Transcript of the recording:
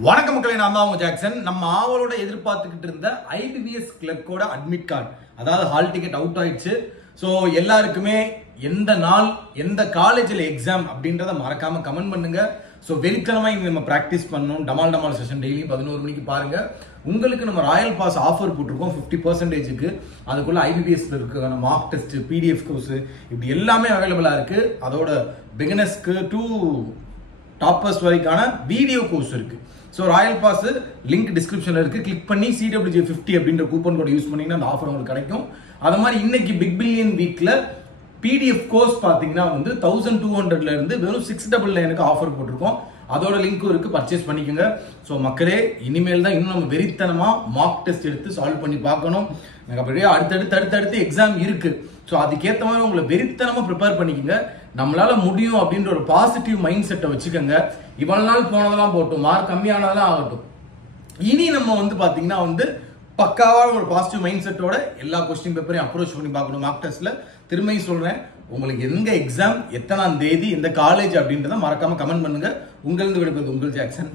வணக்கம் மக்களே, நான் தான் உங்க ஜாக்சன். நம்ம ஆவலோட எதிர்பார்த்துக்கிட்டு இருந்த IBPS கிளர்க்கோட அட்மிட் கார்டு, அதாவது ஹால் டிக்கெட் அவுட் ஆயிடுச்சு. ஸோ எல்லாருக்குமே எந்த நாள் எந்த காலேஜில் எக்ஸாம் அப்படின்றத மறக்காம கமெண்ட் பண்ணுங்க. ஸோ வெறித்தனமா இங்க நம்ம ப்ராக்டிஸ் பண்ணணும். டமால் செஷன் டெய்லி 11 மணிக்கு பாருங்க. உங்களுக்கு நம்ம ராயல் பாஸ் ஆஃபர் போட்டிருக்கோம் 50%க்கு. அதுக்குள்ள IBPS இருக்கான மார்க் டெஸ்ட், PDF கோர்ஸ், இப்படி எல்லாமே அவைலபிளா இருக்கு. அதோட பிகினர்ஸ்க்கு டு டாப்பர்ஸ் வரைக்கான வீடியோ கோர்ஸ் இருக்கு. ஸோ ராயல் பாஸ் லிங்க் டிஸ்கிரிப்ஷன்ல இருக்கு. கிளிக் பண்ணி CWJ50 அப்படின்ற கூப்பன் கோட் யூஸ் பண்ணீங்கன்னா அந்த ஆஃபர் உங்களுக்கு கிடைக்கும். அது மாதிரி இன்னைக்கு பிக் பில்லியன் வீக்ல PDF கோர்ஸ் பாத்தீங்கன்னா 1200ல இருந்து வெறும் 699க்கு ஆஃபர் போட்டிருக்கோம். அதோட லிங்க்கும் இருக்கு, பர்ச்சேஸ் பண்ணிக்கோங்க. ஸோ மக்களே, இனிமேல் தான் இன்னும் நம்ம வெறித்தனமா மார்க் டெஸ்ட் எடுத்து சால்வ் பண்ணி பார்க்கணும். எனக்கு அப்படியே அடுத்தடுத்து எக்ஸாம் இருக்கு. ஸோ அதுக்கேற்ற மாதிரி உங்களை வெறித்தனமா ப்ரிப்பேர் பண்ணிக்கோங்க. நம்மளால முடியும் அப்படின்ற ஒரு பாசிட்டிவ் மைண்ட் செட்டை வச்சுக்கோங்க. இவ்வளவு நாள் போனதெல்லாம் போட்டும், மார்க் கம்மியானதெல்லாம் ஆகட்டும். இனி நம்ம பாத்தீங்கன்னா பக்காவா ஒரு பாசிட்டிவ் மைண்ட் செட்டோட எல்லா கொஸ்டின் பேப்பரையும் அப்ரோச் பண்ணி பார்க்கணும். மார்க் டெஸ்ட்ல திரும்பியும் சொல்றேன், உங்களுக்கு எங்க எக்ஸாம், எத்தனாம் தேதி, எந்த காலேஜ் அப்படின்றத மறக்காம கமெண்ட் பண்ணுங்க. உங்களிருந்து விடுப்பது உங்கள் ஜாக்சன்.